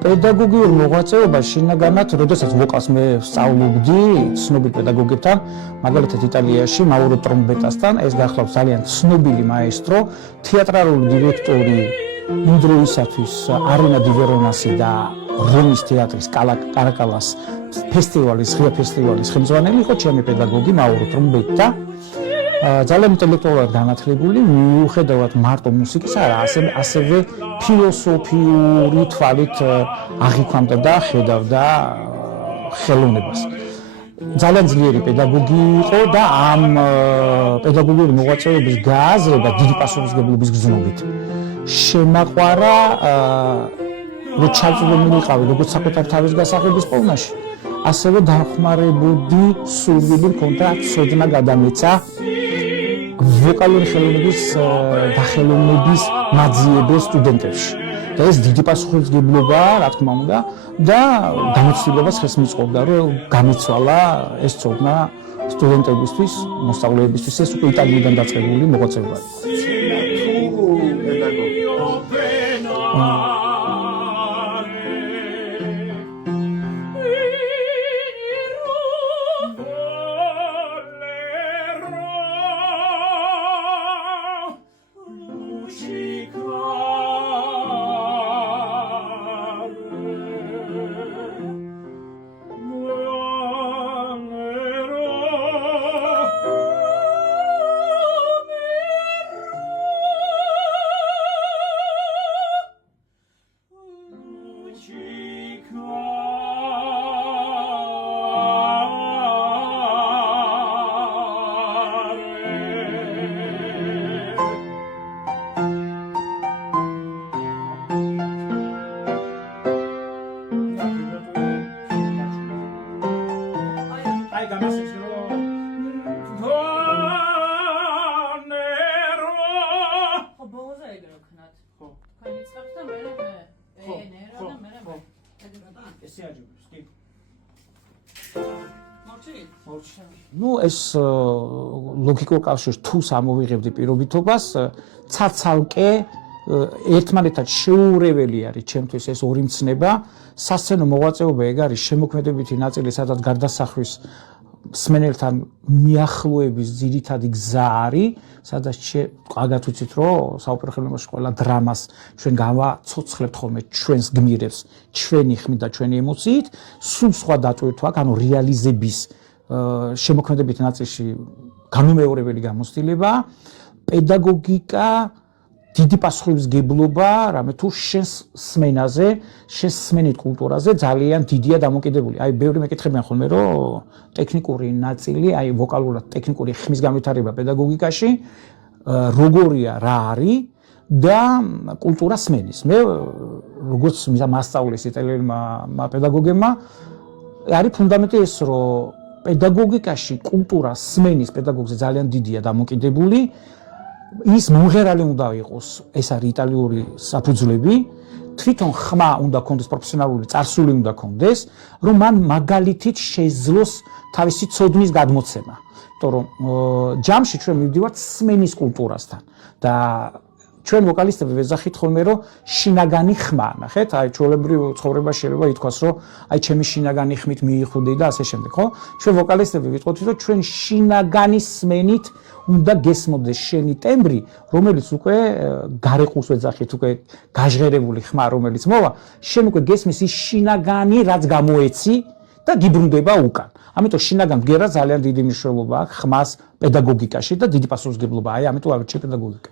პედაგოგიურ მოღვაწეობას შინაგანად, როდესაც ვოკალს მე სწავლობდი ცნობილ პედაგოგებთან, მაგალითად იტალიაში მაურო ტრომბეტასთან, ეს გახლავს ძალიან ცნობილი მაესტრო, თეატრალური დირექტორი იმ დროისათვის არენა დი ვერონასი და რომის თეატრის კარაკალას ფესტივალის, ღია ფესტივალის ხელმძღვანელი იყო ჩემი პედაგოგი მაურო ტრომბეტა. ძალიან ინტელექტუალურად განათლებული, მიუხედავად მარტო მუსიკის, ასევე ფილოსოფიური თვალით აღიქვამდა და ხედავდა ხელოვნებას. ძალიან ძლიერი პედაგოგი იყო და ამ პედაგოგიური მოღვაწეობის გააზრება დიდი პასუხისმგებლობის გზნობით შემაყვარა, რომ ჩაწვდომილიყავი როგორც საკუთარ თავის გასაღების პოვნაში, ასევე დახმარებოდი სურვილი მქონდა ცოდნა გადამეცა ვოკალური ხელოვნების დახელოვნების მაძიებელ სტუდენტებში. და ეს დიდი პასუხისმგებლობაა, რა თქმა უნდა, და გამოცდილებას ხელს მიწყობდა, რომ გამიცვალა ეს ცოდნა სტუდენტებისთვის, მოსწავლეებისთვის, ეს უკვე იტალიიდან დაწყებული მოღვაწეობა იყო. Ну, ეს ლოგიკურ კავშირს თუ სამოვიღებდი პირობითობას, ცალკე ერთმანეთად შეურეველი არის ჩემთვის ეს ორი მცნება. სასცენო მოღვაწეობა ეგ არის შემოქმედებითი ნაწილი, სადაც გარდასახვის მსმენელთან მიახლოების ძირითადი გზა არის, სადაც კარგად ვიცით, რომ საოპერო ხელოვნებაში ყველა დრამას ჩვენ გავაცოცხლებთ ხოლმე ჩვენს გმირებს, ჩვენი ხმით და ჩვენი ემოციით, სულ სხვა დატვირთვა, ანუ რეალიზების შემოქმედებით ნაწილში განუმეორებელი გამოცდილება, პედაგოგიკა, დიდი პასუხისმგებლობა, რამე თუ შენს სმენაზე, შენს სმენით კულტურაზე ძალიან დიდია დამოკიდებული. აი, ბევრი მეკითხებიან ხოლმე, რომ ტექნიკური ნაწილი, აი ვოკალურად ტექნიკური ხმის განვითარება პედაგოგიკაში, როგორია, რა არის და კულტურა სმენის. მე როგორც მასწავლის იტალიელმა პედაგოგებმა, არის ფუნდამენტი ეს, რომ პედაგოგიკაში კულტურა სმენის პედაგოგზე ძალიან დიდია დამოკიდებული. ის მომღერალი უნდა იყოს, ეს არის იტალიური საფუძვლები, თვითონ ხმა უნდა კონდეს, პროფესიონალური წარსული უნდა კონდეს, რომ მან მაგალითით შეძლოს თავისი ცოდნის გადმოცემა. იმიტომ რომ ჯამში ჩვენ მივდივართ სმენის კულტურასთან და ჩვენ ვოკალისტები ვეძახით ხოლმე, რომ შინაგანი ხმა, ნახეთ, აი ჩვეულებრივ ცხოვრებაში შეიძლება ითქვას, რომ აი ჩემი შინაგანი ხმით მიიხუდე და ასე შემდეგ, ხო? ჩვენ ვოკალისტები ვიტყოდით, რომ ჩვენ შინაგანი სმენით უნდა გესმოდეს შენი ტემბრი, რომელიც უკვე გარეყულს ვეძახით, უკვე გაჟღერებული ხმა, რომელიც მოვა, შენ უკვე გესმის ის შინაგანი, რაც გამოეცი და გიბრუნდება უკან. ამიტომ შინაგან ბგერას ძალიან დიდი მნიშვნელობა აქვს ხმას პედაგოგიკაში და დიდი პასუხისმგებლობა. აი ამიტომ ავირჩიე პედაგოგიკა.